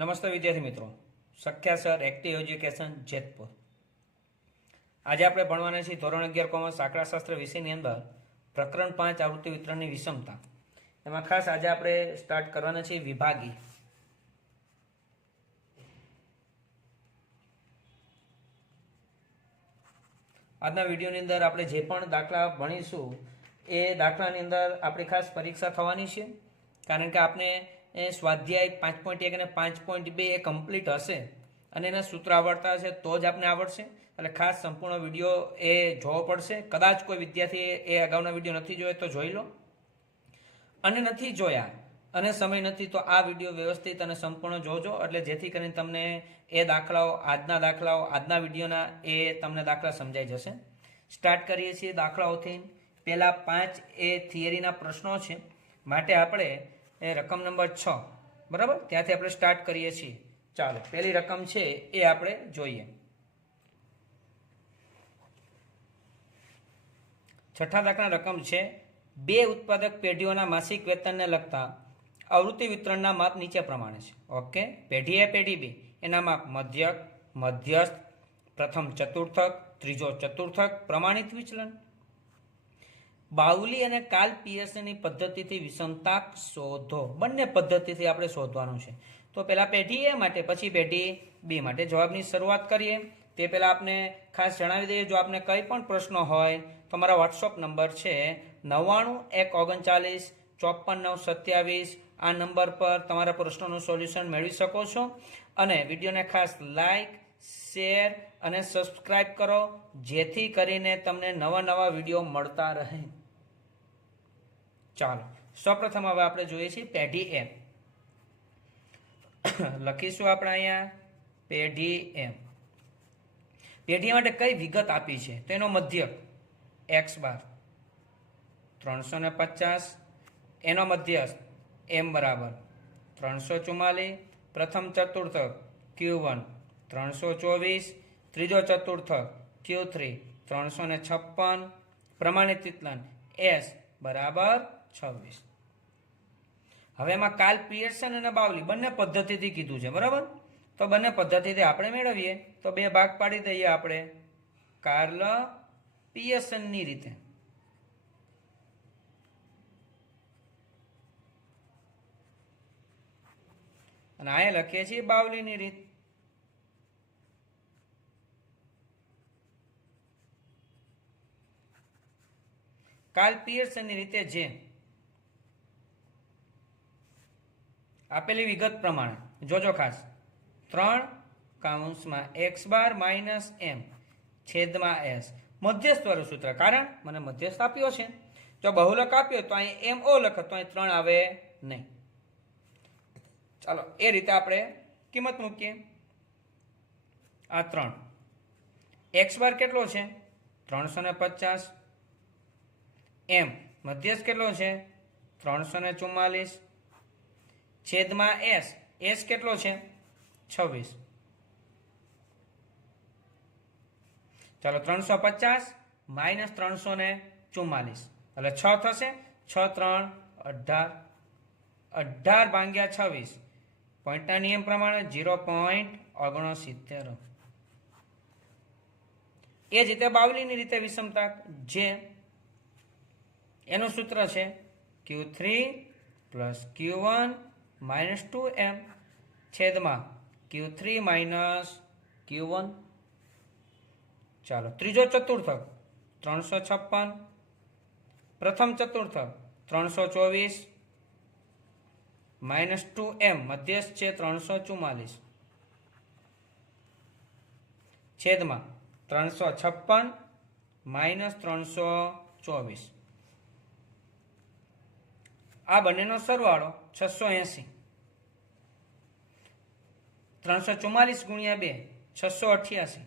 નમસ્તે વિદ્યાર્થી મિત્રો. સખ્યા સર એક્ટિવ એજ્યુકેશન જેતપુર. આજે આપણે ભણવાના છીએ ધોરણ અગિયાર કોમર્સ આંકડાશાસ્ત્ર વિષયની અંદર પ્રકરણ પાંચ આવૃત્તિ વિતરણની વિષમતા. એમાં ખાસ આજે આપણે સ્ટાર્ટ કરવાના છીએ વિભાગી. આજના વિડીયોની અંદર આપણે જે પણ દાખલા ભણીશું, એ દાખલાની અંદર આપણી ખાસ પરીક્ષા થવાની છે. કારણ કે આપણે સ્વાધ્યાય પાંચ પોઈન્ટ એક અને પાંચ પોઈન્ટ બે એ કમ્પ્લીટ હશે. અને એના સૂત્ર આવડતા હશે તો જ આપને આવડશે. એટલે ખાસ સંપૂર્ણ વીડિયો એ જોવો પડશે. કદાચ કોઈ વિદ્યાર્થી એ અગાઉના વીડિયો નથી જોયો તો જોઈ લો. અને નથી જોયા અને સમય નથી તો આ વીડિયો વ્યવસ્થિત અને સંપૂર્ણ જોજો. એટલે જેથી કરીને તમને એ દાખલાઓ, આજના દાખલાઓ, આજના વિડીયોના એ તમને દાખલા સમજાઈ જશે. સ્ટાર્ટ કરીએ છીએ દાખલાઓથી. પહેલાં પાંચ એ થિયરીના પ્રશ્નો છે. માટે આપણે એ રકમ નંબર છ. બરાબર? ત્યાંથી આપણે સ્ટાર્ટ કરીએ છીએ. ચાલો, પહેલી રકમ છે એ આપણે જોઈએ. છઠ્ઠા દાખલા રકમ છે, બે ઉત્પાદક પેઢીઓના માસિક વેતનને લગતા આવૃત્તિ વિતરણના માપ નીચે પ્રમાણે છે. ઓકે? પેઢી એ પેઢી બી. એના માપ મધ્યક, મધ્યસ્થ, પ્રથમ ચતુર્થક, ત્રીજો ચતુર્થક, પ્રમાણિત વિચલન. બાઉલી અને કાલ પીએસએની પદ્ધતિથી વિષમતા શોધો. બંને પદ્ધતિથી આપણે શોધવાનું છે. તો પહેલા પેઢી એ માટે, પછી પેઢી બી માટે જવાબની શરૂઆત કરીએ. તે પહેલાં આપને ખાસ જણાવી દઈએ, જો આપને કંઈ પણ પ્રશ્ન હોય, તો મારા વોટ્સઅપ નંબર છે નવ્વાણું એક ઓગણચાલીસ ચોપન નવ સત્યાવીસ. આ નંબર પર તમારા પ્રશ્નોનું સોલ્યુશન મેળવી શકો છો. અને વિડીયોને ખાસ લાઇક શેર અને સબસ્ક્રાઇબ કરો, જેથી કરીને તમને નવા નવા વીડિયો મળતા રહે. ચાલો. સૌપ્રથમ હવે આપણે જોઈએ છીએ પેઢી એમ. લખીશું આપણે અહીંયા. પેઢી એમ. પેઢી માટે કઈ વિગત આપી છે? તેનો મધ્યક એક્સ બાર. ત્રણસો ને પચાસ. એનો મધ્યસ્થ એમ બરાબર. ત્રણસો ચુમ્માલીસ પ્રથમ ચતુર્થક ક્યુ વન. ત્રણસો ચોવીસ. ત્રીજો ચતુર્થક ક્યુ થ્રી. ત્રણસો ને છપ્પન. પ્રમાણિત વિચલન એસ. બરાબર? છવ્વીસ. હવે એમાં કાલ પિયર્સન અને બાવલી બંને પદ્ધતિથી કીધું છે, બરાબર? તો બંને પદ્ધતિથી આપણે મેળવીએ. તો બે ભાગ પાડી દઈએ આપણે. કાર્લ પિયર્સનની રીતે. અને અહીંયા લખીએ છીએ બાવલીની રીત. કાલ પિયર્સનની રીતે જે આપેલી વિગત પ્રમાણે. જોજો ખાસ. ત્રણ કાઉન્સમાં એક્સ બાર માઇનસ એમ છેદમાં એસ મધ્યસ્થવાળું સૂત્ર. કારણ? મને મધ્યસ્થ આપ્યો છે. જો બહુલક આપ્યો તો અહીં એમ ઓ લખત તો અહીં ત્રણ આવે નહીં. ચાલો, એ રીતે આપણે કિંમત મૂકીએ. આ ત્રણ. એક્સ બાર કેટલો છે? ત્રણસો ને પચાસ. એમ મધ્યસ્થ કેટલો છે? ત્રણસો ને ચુમ્માલીસ. છેદમાં એસ. એસ કેટલો છે? છવ્વીસ. ચાલો ત્રણસો પચાસ માઇનસ ત્રણસો ને ચુમ્માલીસ. એટલે છ થશે. છ, ત્રણ, અઢાર. અઢાર ભાંગ્યા છવ્વીસ. પોઈન્ટના નિયમ પ્રમાણે ઝીરો પોઈન્ટ ઓગણસિત્તેર. એ જ રીતે બાવલીની રીતે વિષમતા જે એનું સૂત્ર છે Q three plus Q one minus two એમ છેદમાં Q three minus Q one. ચાલો, ત્રીજો ચતુર્થક, ત્રણસો છપ્પન. પ્રથમ ચતુર્થક, ત્રણસો ચોવીસ. માઇનસ ટુ એમ, મધ્યસ્થ છે ત્રણસો ચુમ્માલીસ છેદમાં ત્રણસો છપ્પન, માઇનસ ત્રણસો ચોવીસ. આ બંનેનો સરવાળો છસો એંસી. ત્રણસો ચુમ્માલીસ ગુણ્યા બે, છસો અઠ્યાસી.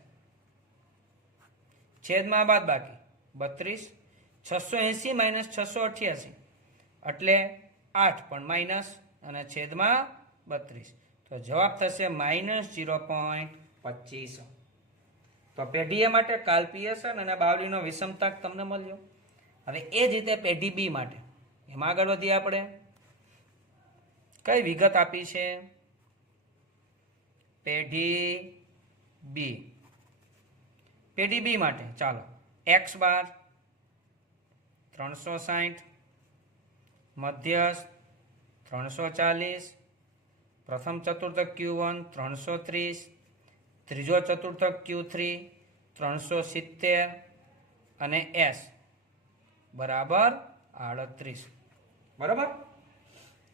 છેદમાં બાદ બાકી, બત્રીસ, છસો એંસી માઇનસ છસો અઠ્યાસી. એટલે આઠ પણ માઇનસ અને છેદમાં બત્રીસ. તો જવાબ થશે માઇનસ જીરો પોઈન્ટ પચીસ. તો પેઢી એ માટે કાલ પિયર્સન અને બાવલીનો વિષમતાક તમને મળ્યો. હવે એ જ રીતે પેઢી બી માટે. એમાં આગળ વધીએ આપણે. કઈ વિગત આપી છે? પેઢી બી. પેઢી બી માટે, ચાલો. એક્સ બાર, ત્રણસો સાઠ મધ્યસ્થ, ત્રણસો ચાલીસ, પ્રથમ ચતુર્થક ક્યુ વન, ત્રણસો ત્રીસ, ત્રીજો ચતુર્થક ક્યુ થ્રી, ત્રણસો સિત્તેર અને એસ. બરાબર? આડત્રીસ. બરાબર?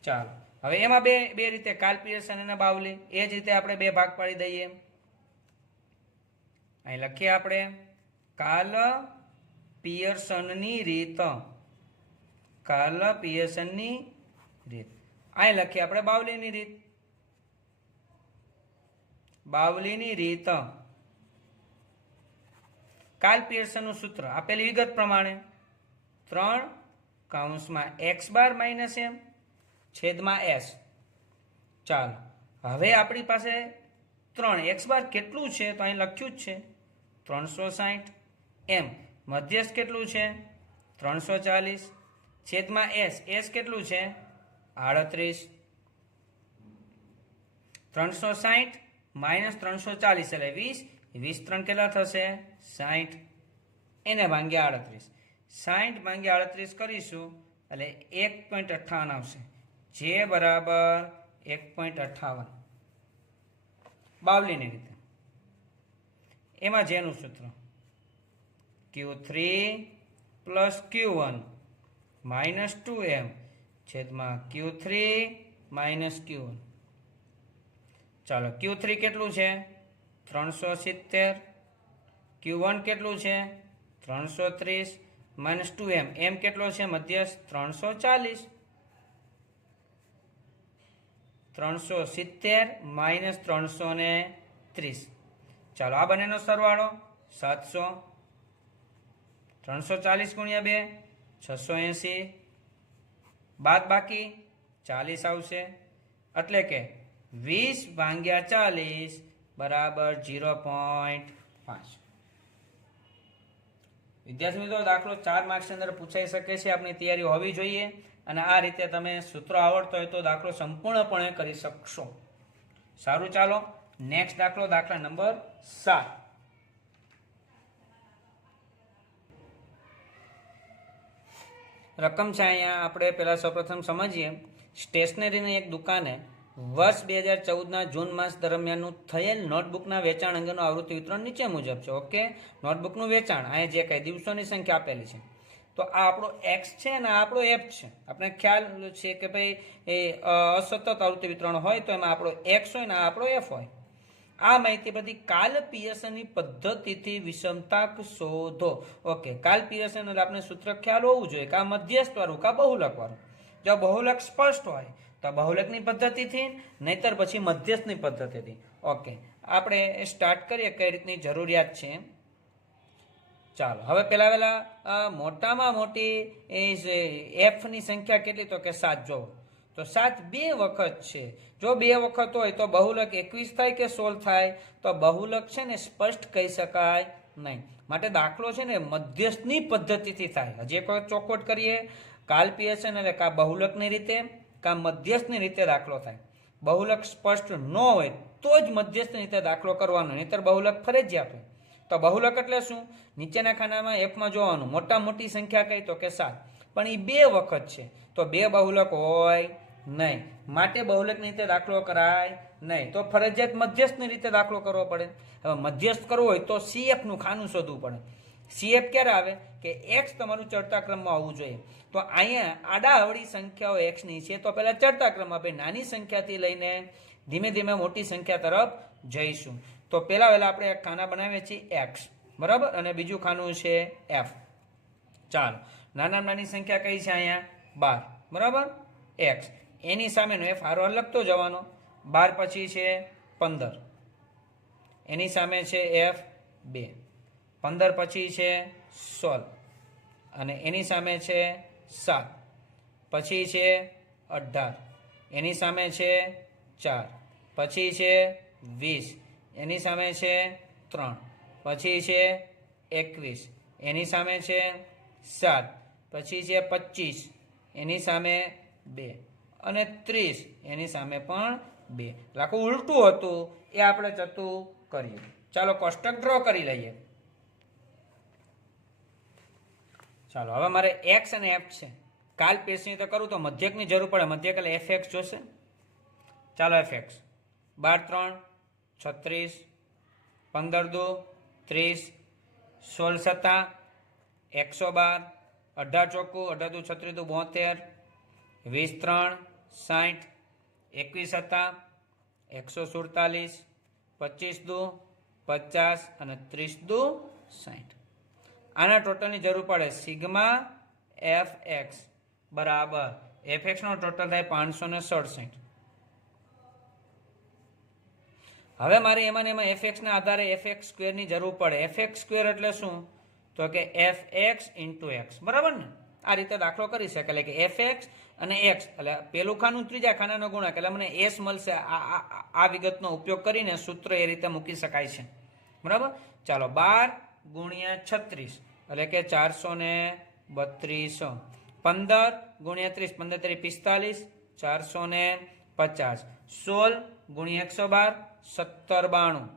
ચાલો. હવે એમાં બે બે રીતે કાલ પિયર્સન અને બાવલી એ જ રીતે આપણે બે ભાગ પાડી દઈએ. અહીં લખીએ આપણે, કાલ પિયર્સનની રીત. કાલ પિયર્સનની રીત. અહીં લખીએ આપણે બાવલીની રીત. બાવલીની રીત. કાલ પિયર્સનનું સૂત્ર આપેલી વિગત પ્રમાણે ત્રણ કાઉન્સમાં એક્સ બાર માઇનસ એમ. છેદમાં એસ. ચાલો, હવે આપણી પાસે ત્રણ. એક્સ બાર કેટલું છે તો અહીં લખ્યું જ છે. ત્રણસો સાઠ એમ. મધ્યસ્થ કેટલું છે? ત્રણસો ચાલીસ. છેદમાં એસ. એસ કેટલું છે? આડત્રીસ. ત્રણસો સાઠ માઇનસ ત્રણસો ચાલીસ એટલે વીસ. વીસ ત્રણ કેટલા થશે? સાઠ. એને ભાંગ્યા આડત્રીસ. સાઠ ભાંગ્યા આડત્રીસ કરીશું એટલે એક પોઈન્ટ અઠ્ઠાવન આવશે. જે બરાબર એક પોઈન્ટ અઠ્ઠાવન બાવલીની રીતે. એમાં જેનું સૂત્ર. Q three plus Q one minus two એમ છેદમાં Q three minus Q one ચાલો ક્યુ થ્રી કેટલું છે? ત્રણસો સિત્તેર. ક્યુ વન કેટલું છે? ત્રણસો ત્રીસ. માઇનસ ટુ એમ એમ કેટલો છે? મધ્યસ્થ ત્રણસો ચાલીસ. ત્રણસો સિત્તેર માઇનસ ત્રણસો ને ત્રીસ. ચાલો આ બંનેનો સરવાળો સાતસો. ત્રણસો ચાલીસ ગુણ્યા બે, છસો એંસી. બાદ બાકી ચાલીસ આવશે. એટલે કે વીસ ભાંગ્યા ચાલીસ બરાબર જીરો પોઈન્ટ પાંચ. વિદ્યાર્થી મિત્રો, દાખલો ચાર માર્ક્સની અંદર પૂછાઈ શકે છે. આપણી તૈયારી હોવી જોઈએ. અને આ રીતે તમે સૂત્રો આવડતો હોય તો દાખલો સંપૂર્ણપણે કરી શકશો. સારું ચાલો નેક્સ્ટ દાખલો દાખલા નંબર સાત. રકમ છે અહીંયા આપણે પહેલાં સૌપ્રથમ સમજીએ. સ્ટેશનરીની એક દુકાને વર્ષ બે હજાર ચૌદના જૂન માસ દરમિયાનનું થયેલ નોટબુકના વેચાણ અંગેનું આવૃત્તિ વિતરણ નીચે મુજબ છે. ઓકે? નોટબુકનું વેચાણ, અહીંયા જે કંઈ દિવસોની સંખ્યા આપેલી છે. તો આ આપણો એક્સ છે અને આ આપણો એફ છે. આપણે ખ્યાલ છે કે ભાઈ એ અસતત આવૃત્તિ વિતરણ હોય તો એમાં આપણો એક્સ હોય ને આ આપણો એફ હોય. આ માહિતી બધી કાલ પિયર્સનની પદ્ધતિથી વિષમતાક શોધો. ઓકે કાલ પિયર્સન એટલે આપણે સૂત્ર ખ્યાલ હોવું જોઈએ કે આ મધ્યસ્થ વાળું કા બહુલક વાળું. જો બહુલક સ્પષ્ટ હોય, તો બહુલકની પદ્ધતિથી, નહીતર પછી મધ્યસ્થની પદ્ધતિથી. ઓકે આપણે સ્ટાર્ટ કરીએ કઈ રીતની જરૂરિયાત છે. ચાલો, હવે પહેલાં પહેલાં મોટામાં મોટી એફની સંખ્યા કેટલી? તો કે સાત. જો, તો સાત બે વખત છે. જો બે વખત હોય તો બહુલક એકવીસ થાય કે સોળ થાય? તો બહુલક છે ને સ્પષ્ટ કહી શકાય નહીં. માટે દાખલો છે ને મધ્યસ્થની પદ્ધતિથી થાય. હજી એક વખત ચોખવટ કરીએ. કાલ પીએસએન એટલે કા બહુલકની રીતે, કા મધ્યસ્થની રીતે દાખલો થાય. બહુલક સ્પષ્ટ ન હોય તો જ મધ્યસ્થની રીતે દાખલો કરવાનો. નહીતર બહુલક ફરજિયાત હોય. તો બહુલક એટલે શું? નીચેના ખાનામાં એફમાં જોવાનું. મોટા મોટી સંખ્યા કઈ? તો કે સાત. પણ એ બે વખત છે. તો બે બહુલક હોય નહીં. માટે બહુલકની રીતે દાખલો કરાય નહીં. તો ફરજિયાત મધ્યસ્થની રીતે દાખલો કરવો પડે. હવે મધ્યસ્થ કરવો હોય તો સીએફનું ખાનું શોધવું પડે. સીએફ ક્યારે આવે? કે એક્સ તમારું ચડતા ક્રમમાં આવવું જોઈએ. તો અહીંયા આડા અવળી સંખ્યાઓ એક્સની છે. તો પહેલાં ચડતા ક્રમમાં ભાઈ નાની સંખ્યાથી લઈને ધીમે ધીમે મોટી સંખ્યા તરફ જઈશું. તો પહેલાં વહેલા આપણે એક ખાના બનાવીએ છીએ એક્સ બરાબર? અને બીજું ખાનું છે એફ ચાલો, નાના નાની સંખ્યા કઈ છે અહીંયા? બાર, બરાબર? એક્સ એની સામેનો એફ હારો લખતો જવાનો. બાર પછી છે પંદર. એની સામે છે એફ બે. પંદર પછી છે સોળ. અને એની સામે છે સાત. પછી છે અઢાર. એની સામે છે ચાર. પછી છે વીસ. એની સામે છે ત્રણ. પછી છે એકવીસ. એની સામે છે સાત. પછી છે પચીસ. એની સામે બે. અને ત્રીસ. એની સામે પણ બે. આખું ઉલટું હતું. એ આપણે જતું કરીએ ચાલો કોષ્ટક ડ્રો કરી લઈએ. ચાલો, હવે મારે એક્સ અને એફ છે. કાલ પેશની તો કરું તો મધ્યકની જરૂર પડે. મધ્યક એટલે એફ એક્સ જોશે. ચાલો એફ એક્સ બાર, ત્રણ. છત્રીસ, પંદર દો, ત્રીસ, સોળ સત્તા, એકસો બાર, અઢાર ચોખ્ખું અઢાર દુ, છત્રીસ દુ, બોતેર, વીસ ત્રણ, સાઠ, એકવીસ હતા એકસો સુડતાલીસ, પચીસ દુ, પચાસ અને ત્રીસ દુ, સાઠ. આના ટોટલની જરૂર પડે સિગ્મા એફ એક્સ બરાબર. એફ એક્સનો ટોટલ થાય પાંચસો ને સડસઠ. હવે મારે એમાં ને એમાં એફ એક્સના આધારે એફ એક્સ સ્ક્વેરની જરૂર પડે. એફ એક્સ સ્ક્વેર એટલે શું? તો કે એફ એક્સ ઇન્ટુ એક્સ બરાબર ને? આ રીતે દાખલો કરી શકે એટલે કે એફ એક્સ અને એક્સ એટલે પેલું ખાનું ત્રીજા ખાનાનો ગુણાક એટલે મને એસ મળશે. આ- આ વિગતનો ઉપયોગ કરીને સૂત્ર એ રીતે મૂકી શકાય છે. બરાબર? ચાલો, બાર ગુણ્યા છત્રીસ. એટલે કે ચારસો ને બત્રીસો. પંદર ગુણ્યા ત્રીસ. પંદર ત્રીસ પિસ્તાલીસ. ચારસો ને પચાસ. સોળ ગુણ્યા એકસો બાર. સત્તર બાણું.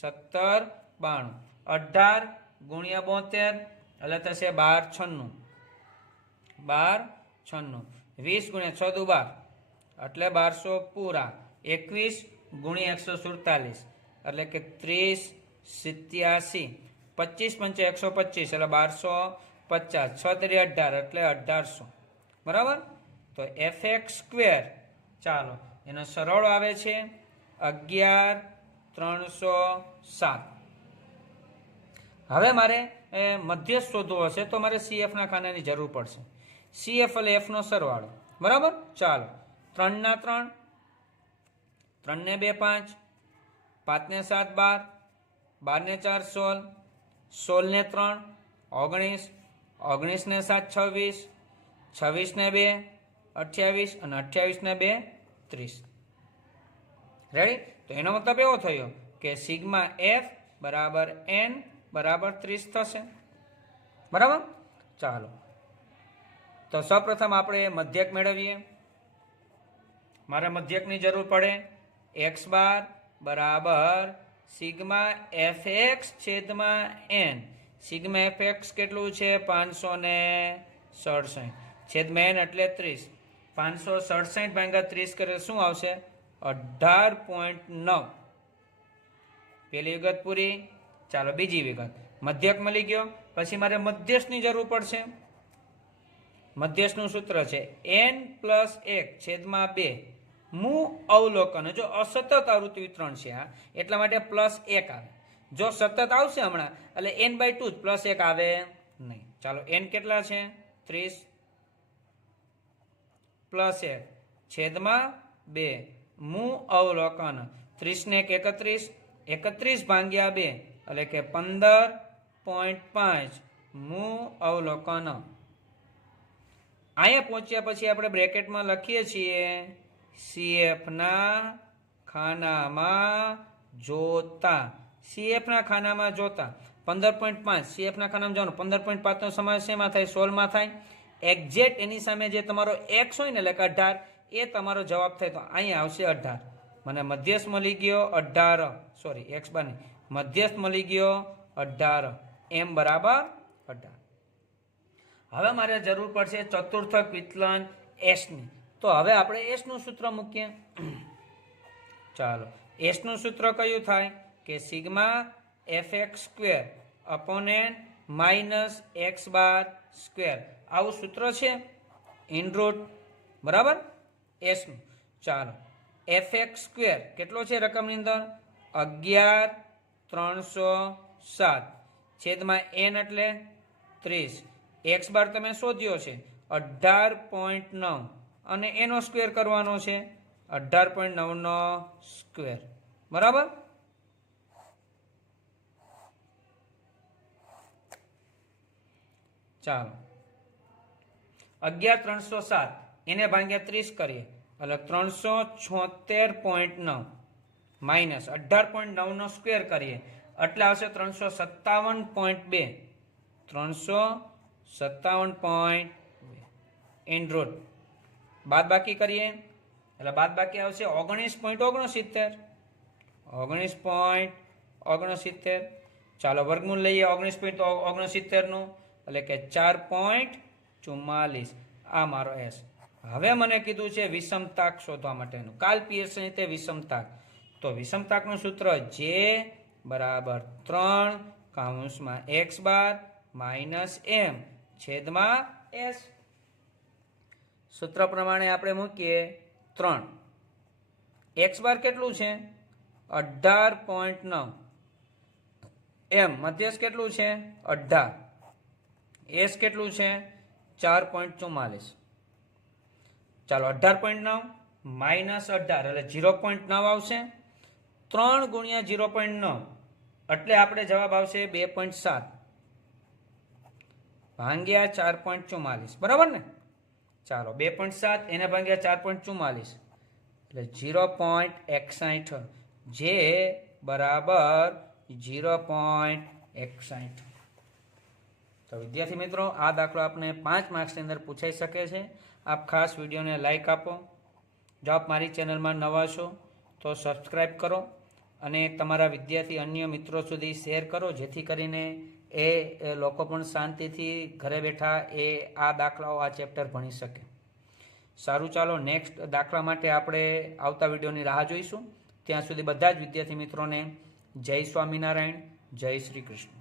સત્તર બાણું. અઢાર ગુણ્યા બોતેર, એટલે થશે બાર છન્નું. બાર છન્નું. વીસ ગુણ્યા છ દુ બાર એટલે બારસો પૂરા. એકવીસ ગુણ્યા એકસો સુડતાલીસ, એટલે કે ત્રીસ સિત્યાસી. પચીસ પંચે એકસો પચીસ, એટલે બારસો પચાસ. છ તરી અઢાર, એટલે અઢારસો. બરાબર? તો એફ એક્સ સ્ક્વેર, ચાલો, એનો સરળ આવે છે. અગિયાર ત્રણસો સાત. હવે મારે મધ્યસ્થ શોધવો હશે તો મારે સીએફના ખાનાની જરૂર પડશે. સીએફ એટલે એફનો સરવાળો. બરાબર? ચાલો. ત્રણના ત્રણ. ત્રણને બે પાંચ. પાંચને સાત બાર. બારને ચાર સોળ. સોળને ત્રણ. ઓગણીસ. ઓગણીસને સાત છવ્વીસ. છવ્વીસને બે. અઠ્યાવીસ અને અઠ્યાવીસને બે ત્રીસ. રેડી તો એનો મતલબ એવો થયો કે સિગ્મા એફ બરાબર એન બરાબર ત્રીસ થશે. બરાબર? ચાલો. તો સૌપ્રથમ આપણે મધ્યક મેળવીએ. મારે મધ્યકની જરૂર પડે. એક્સ બાર બરાબર સિગ્મા એફ એક્સ છેદમાં એન સિગ્મા એફ એક્સ કેટલું છે? પાંચસો ને સડસઠ. છેદમાં એન એટલે ત્રીસ. પાંચસો સડસઠ ભાંગા ત્રીસ કરે શું આવશે? અઢાર પોઈન્ટ નવ. પેલી વિગત પૂરી. ચાલો, બીજી વિગત. મધ્યક મળી ગયો. પછી મારે મધ્યસ્થની જરૂર પડશે. મધ્યસ્થનું સૂત્ર છે એન પ્લસ એક છેદમાં બે. મુ અવલોકન. જો અસતત આવૃત્તિ વિતરણ છે આ, એટલા માટે પ્લસ એક આવે. જો સતત આવશે હમણાં, એટલે એન બાય ટુ પ્લસ એક આવે નહીં. ચાલો, એન કેટલા છે? ત્રીસ. પ્લસ એક છેદમાં બે. મુ અવલોકન ત્રીસને એક એકત્રીસ એકત્રીસ ભાંગ્યા બે, એટલે કે પંદર પોઈન્ટ પાંચ. મુ અવલોકન અહીંયા પહોંચ્યા પછી આપણે બ્રેકેટમાં લખીએ છીએ, સીએફના ખાનામાં જોતા. સીએફના ખાનામાં જોતા. પંદર પોઈન્ટ પાંચ, સીએફના ખાનામાં જવાનું. પંદર પોઈન્ટ પાંચનો સમાવેશ શેમાં થાય? સોળમાં થાય. એક્ઝેક્ટ એની સામે જે તમારો એક્સ હોય ને, એટલે કે અઢાર એ તમારો જવાબ થાય તો અહીંયા આવશે અઢાર. મને મધ્યસ્થ મળી ગયો અઢાર. સોરી એક્સ બાર મધ્યસ્થ મળી ગયો અઢાર. એમ બરાબર અઢાર. હવે મારે જરૂર પડશે ચતુર્થક વિચલન એસની તો હવે આપણે એસનું સૂત્ર મૂકીએ. ચાલો. એસનું સૂત્ર કયું થાય? કે sigma F X square upon N minus X bar square. આવું સૂત્ર છે? ઇનરૂટ બરાબર? એસનું ચાલો. એફ એક્સ સ્ક્વેર કેટલો છે રકમની અંદર? અગિયાર ત્રણસો સાત. છેદમાં એન એટલે ત્રીસ. એક્સ બાર તમે શોધ્યો છે. અઢાર પોઈન્ટ નવ. અને એનો સ્ક્વેર કરવાનો છે. અઢાર પોઈન્ટ નવનો સ્ક્વેર બરાબર? ચાલો. અગિયાર ત્રણસો સાત. એને ભાગ્યા ત્રીસ કરીએ. એટલે ત્રણસો છોતેર પોઈન્ટ નવ. માઇનસ અઢાર પોઈન્ટ નવનો સ્ક્વેર કરીએ. એટલે આવશે ત્રણસો સત્તાવન પોઈન્ટ બે. ત્રણસો સત્તાવન પોઈન્ટ એન્ડ રૂટ બાદ બાકી કરીએ. એટલે બાદ બાકી આવશે ઓગણીસ પોઈન્ટ ઓગણસિત્તેર. ઓગણીસ પોઈન્ટ ઓગણસિત્તેર. ચાલો વર્ગમૂળ લઈએ ઓગણીસ પોઈન્ટ ઓગણસિત્તેરનું. એટલે કે ચાર પોઈન્ટ ચુમ્માલીસ. આ મારો એસ હવે મને કીધું છે વિષમતાક શોધવા માટેનું. કાલ પીએસની તે વિષમતાક તો વિષમતાકનું સૂત્ર જે બરાબર ત્રણ કાઉન્સમાં એક્સ બાર માઇનસ એમ છેદમાં એસ. સૂત્ર પ્રમાણે આપણે મૂકીએ ત્રણ. એક્સ બાર કેટલું છે? અઢાર પોઈન્ટ નવ. એમ મધ્યસ કેટલું છે? અઢાર. એસ કેટલું છે? ચાર પોઈન્ટ ચુમ્માલીસ ચાલો અઢાર પોઈન્ટ નવ માઇનસ અઢાર, એટલે ઝીરો પોઈન્ટ નવ આવશે. ત્રણ ગુણ્યા ઝીરો પોઈન્ટ નવ, એટલે આપણે જવાબ આવશે બે પોઈન્ટ સાત. ભાંગ્યા ચાર પોઈન્ટ ચુમ્માલીસ બરાબર ને? ચાલો બે પોઈન્ટ સાત, એને ભાંગ્યા ચાર પોઈન્ટ ચુમ્માલીસ એટલે ઝીરો પોઈન્ટ એકસાઠ, જે બરાબર ઝીરો પોઈન્ટ એકસાઠ. તો વિદ્યાર્થી મિત્રો, આ દાખલો આપને પાંચ માર્ક્સની અંદર પૂછાઈ શકે છે. આપ ખાસ વિડીયોને લાઇક આપો. જો આપ મારી ચેનલમાં નવા છો, તો સબસ્ક્રાઈબ કરો અને તમારા વિદ્યાર્થી અન્ય મિત્રો સુધી શેર કરો. જેથી કરીને એ લોકો પણ શાંતિથી ઘરે બેઠા એ, આ દાખલાઓ, આ ચેપ્ટર ભણી શકે. સારું, ચાલો નેક્સ્ટ દાખલા માટે આપણે આવતા વિડીયોની રાહ જોઈશું. ત્યાં સુધી બધા જ વિદ્યાર્થી મિત્રોને જય સ્વામિનારાયણ, જય શ્રી કૃષ્ણ.